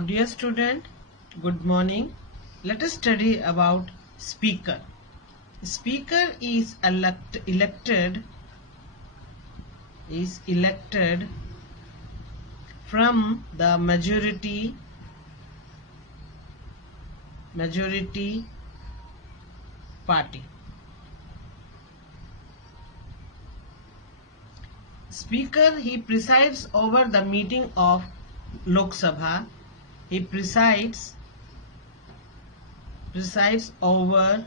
Now, dear student, good morning. Let us study about speaker. Speaker is elected from the majority party. Speaker, he presides over the meeting of Lok Sabha. He presides over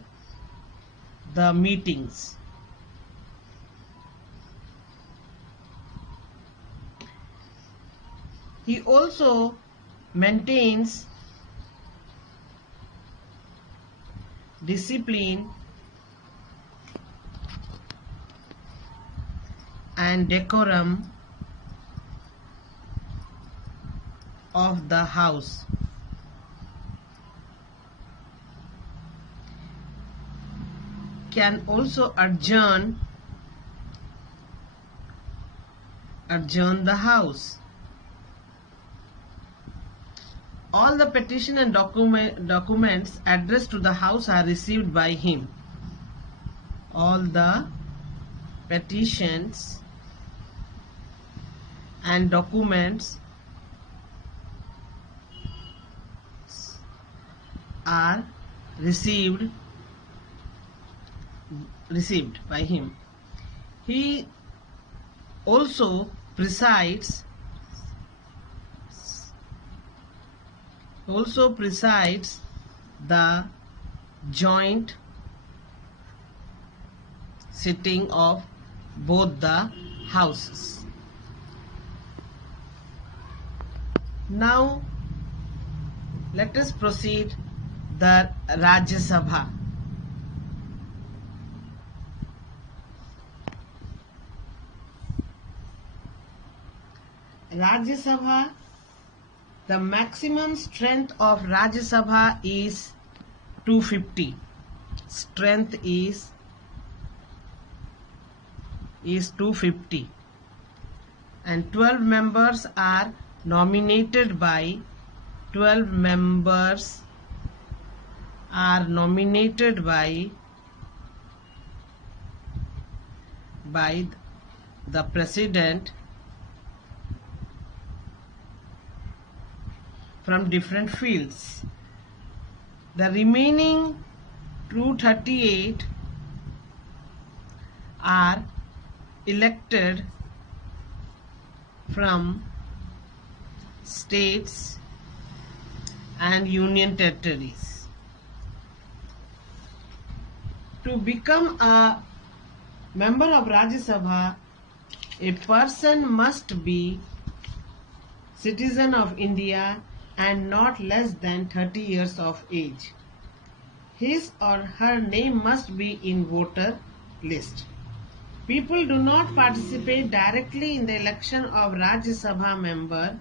the meetings. He also maintains discipline and decorum of the house. Can also adjourn the house. All the petition and documents addressed to the house are received by him. All the petitions and documents are received by him. He also presides the joint sitting of both the houses. Now let us proceed the Rajya Sabha. Rajya Sabha, the maximum strength of Rajya Sabha is 250. Strength is 250, and 12 members are nominated by the president from different fields. The remaining 238 are elected from states and union territories. To become a member of Rajya Sabha, a person must be citizen of India and not less than 30 years of age. His or her name must be in voter list. People do not participate directly in the election of Rajya Sabha member.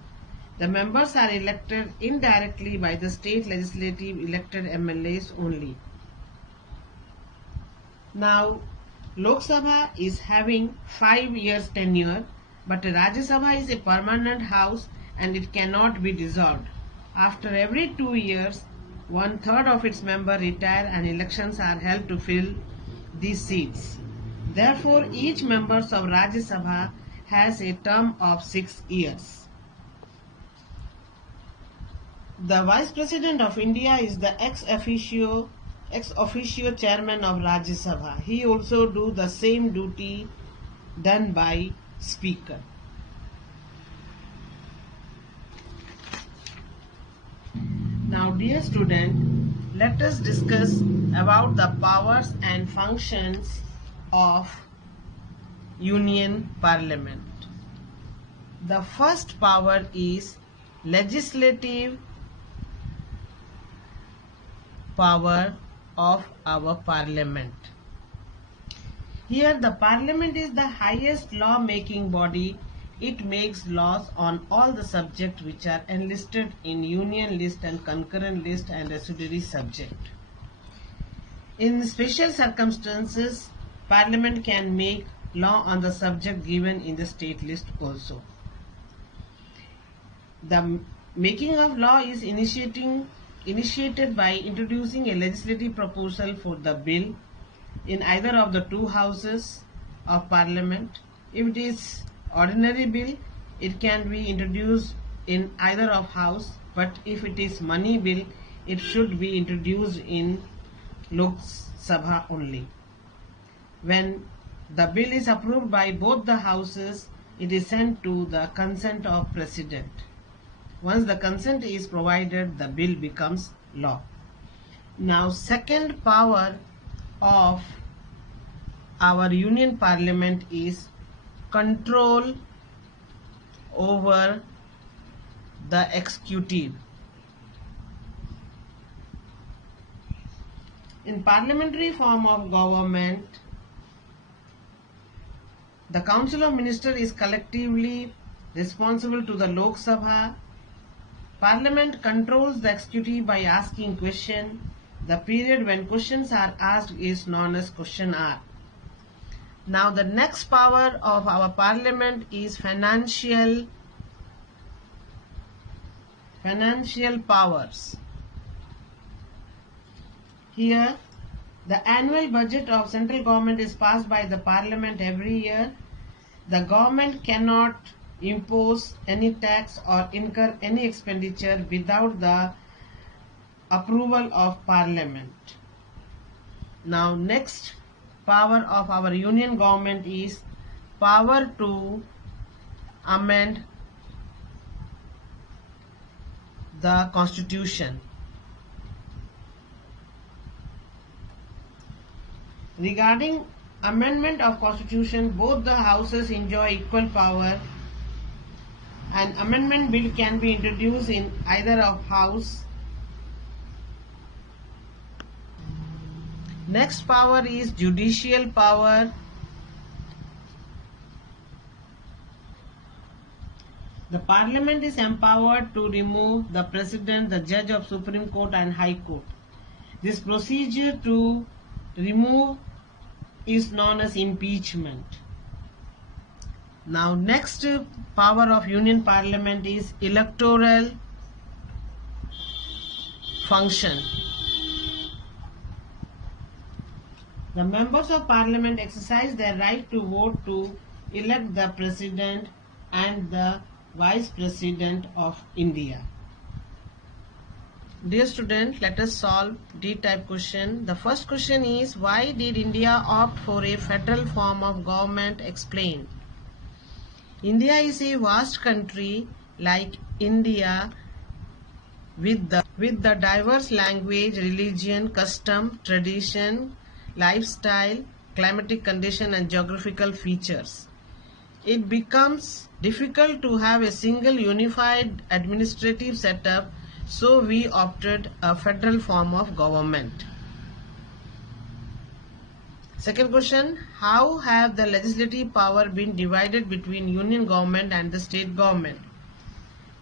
The members are elected indirectly by the state legislative elected MLAs only. Now, Lok Sabha is having 5 years tenure, but Rajya Sabha is a permanent house and it cannot be dissolved. After every 2 years, 1/3 of its members retire and elections are held to fill these seats. Therefore, each member of Rajya Sabha has a term of 6 years. The Vice President of India is the ex officio chairman of Rajya Sabha. He also do the same duty done by Speaker. Now, dear student, let us discuss about the powers and functions of Union Parliament. The first power is legislative power of our Parliament. Here the Parliament is the highest law-making body. It makes laws on all the subjects which are enlisted in Union list and concurrent list and residuary subject. In special circumstances, Parliament can make law on the subject given in the state list also. The Making of law is initiated by introducing a legislative proposal for the bill in either of the two houses of parliament. If it is ordinary bill, it can be introduced in either of house, but if it is money bill, it should be introduced in Lok Sabha only. When the bill is approved by both the houses, it is sent to the consent of President. Once the consent is provided, the bill becomes law. Now, second power of our Union Parliament is control over the executive. In parliamentary form of government, the Council of Ministers is collectively responsible to the Lok Sabha. Parliament controls the executive by asking questions. The period when questions are asked is known as question hour. Now the next power of our parliament is financial powers. Here, the annual budget of central government is passed by the parliament every year. The government cannot impose any tax or incur any expenditure without the approval of parliament. Now next power of our union government is power to amend the constitution. Regarding amendment of constitution, both the houses enjoy equal power. An amendment bill can be introduced in either of house. Next power is judicial power. The parliament is empowered to remove the president, the judge of Supreme Court and High Court. This procedure to remove is known as impeachment. Now next power of Union Parliament is electoral function. The members of Parliament exercise their right to vote to elect the President and the Vice President of India. Dear students, let us solve D-type question. The first question is, why did India opt for a federal form of government? Explain. India is a vast country like India with the diverse language, religion, custom, tradition, lifestyle, climatic condition and geographical features. It becomes difficult to have a single unified administrative setup, so we opted a federal form of government. Second question, how have the legislative power been divided between union government and the state government?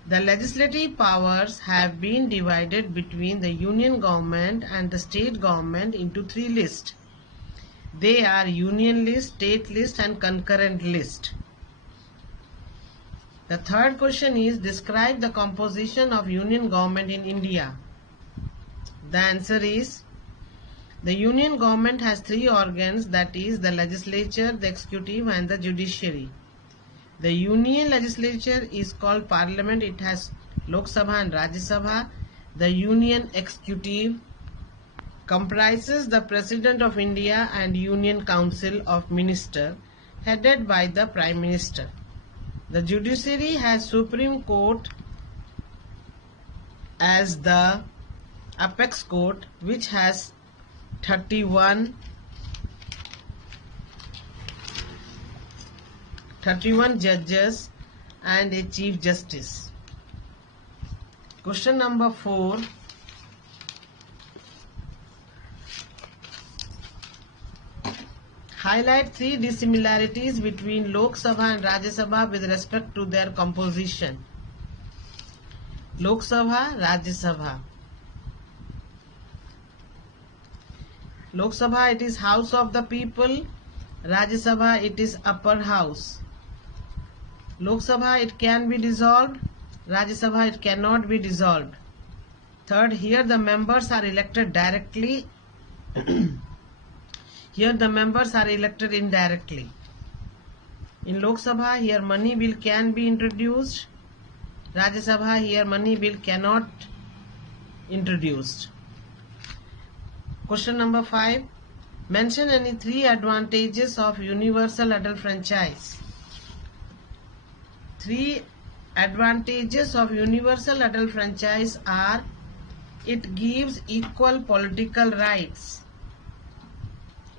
The legislative powers have been divided between the union government and the state government into three lists. They are union list, state list and concurrent list. The third question is, describe the composition of union government in India. The answer is, the union government has three organs, that is the legislature, the executive and the judiciary. The union legislature is called parliament. It has Lok Sabha and Rajya Sabha. The union executive comprises the President of India and Union Council of Ministers headed by the Prime Minister. The judiciary has Supreme Court as the apex court, which has 31 judges and a chief justice. Question number 4. Highlight 3 dissimilarities between Lok Sabha and Rajya Sabha with respect to their composition. Lok Sabha, Rajya Sabha. Lok Sabha, it is House of the People. Rajya Sabha, it is Upper House. Lok Sabha, it can be dissolved. Rajya Sabha, it cannot be dissolved. Third, here the members are elected directly. Here the members are elected indirectly. In Lok Sabha, here money bill can be introduced. Rajya Sabha, here money bill cannot introduced. Question number 5. Mention any 3 advantages of universal adult franchise. 3 advantages of universal adult franchise are: it gives equal political rights,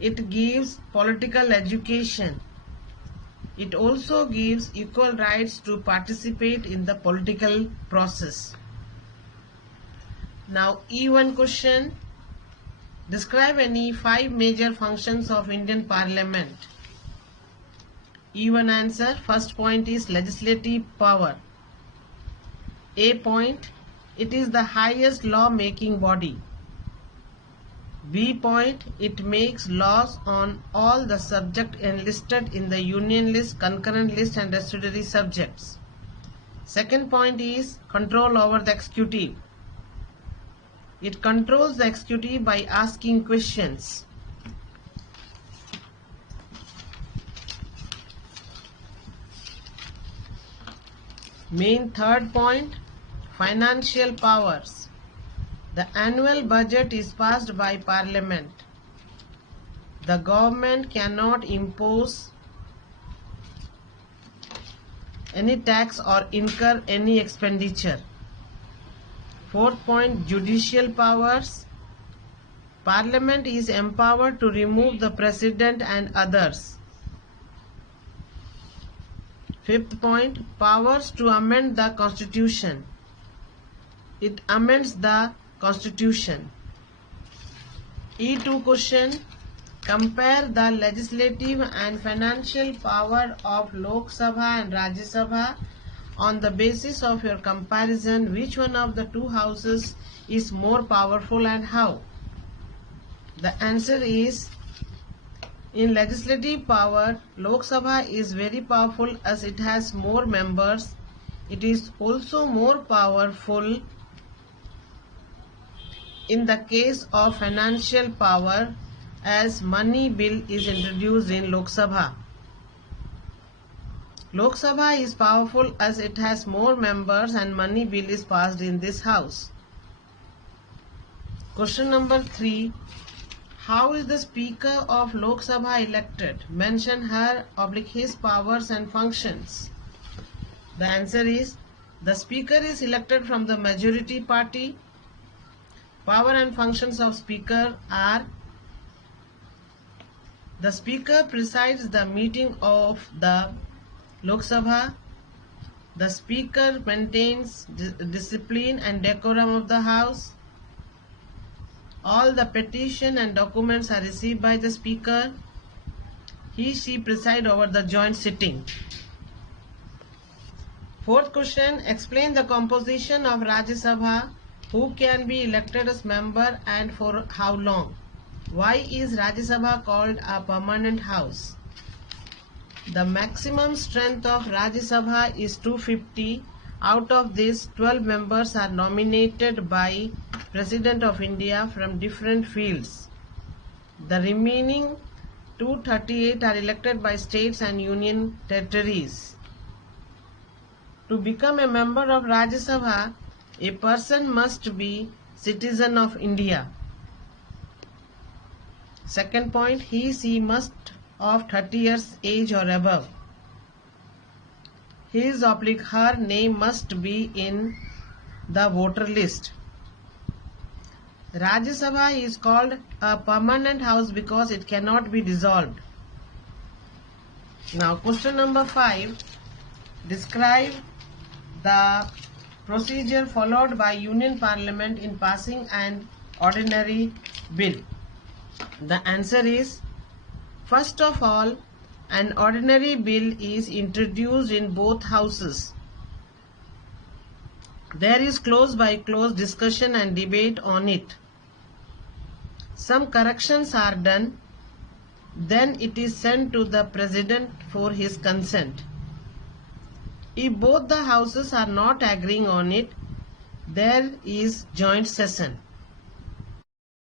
it gives political education, it also gives equal rights to participate in the political process. Now E1 question. Describe any 5 major functions of Indian Parliament. E1 answer. First point is legislative power. A point, it is the highest law making body. B point, it makes laws on all the subjects enlisted in the union list, concurrent list and statutory subjects. Second point is control over the executive. It controls the executive by asking questions. Main third point, financial powers. The annual budget is passed by Parliament. The government cannot impose any tax or incur any expenditure. Fourth point, judicial powers. Parliament is empowered to remove the President and others. Fifth point, powers to amend the Constitution. It amends the Constitution. E2 question. Compare the legislative and financial power of Lok Sabha and Rajya Sabha. On the basis of your comparison, which one of the 2 houses is more powerful and how? The answer is, in legislative power, Lok Sabha is very powerful as it has more members. It is also more powerful in the case of financial power, as money bill is introduced in Lok Sabha. Lok Sabha is powerful as it has more members and money bill is passed in this house. Question number 3. How is the Speaker of Lok Sabha elected? Mention her / his powers and functions. The answer is, the Speaker is elected from the majority party. Power and functions of Speaker are: the Speaker presides the meeting of the Lok Sabha. The Speaker maintains discipline and decorum of the House. All the petition and documents are received by the Speaker. She presides over the joint sitting. Fourth question. Explain the composition of Rajya Sabha. Who can be elected as member and for how long? Why is Rajya Sabha called a permanent house? The maximum strength of Rajya Sabha is 250. Out of this, 12 members are nominated by President of India from different fields. The remaining 238 are elected by states and union territories. To become a member of Rajya Sabha, a person must be citizen of India. Second point, he/she must of 30 years age or above. His/her name must be in the voter list. Rajya Sabha is called a permanent house because it cannot be dissolved. Now question number 5. Describe the procedure followed by Union Parliament in passing an ordinary bill. The answer is, first of all, an ordinary bill is introduced in both houses. There is close by close discussion and debate on it. Some corrections are done. Then it is sent to the President for his consent. If both the houses are not agreeing on it, there is joint session.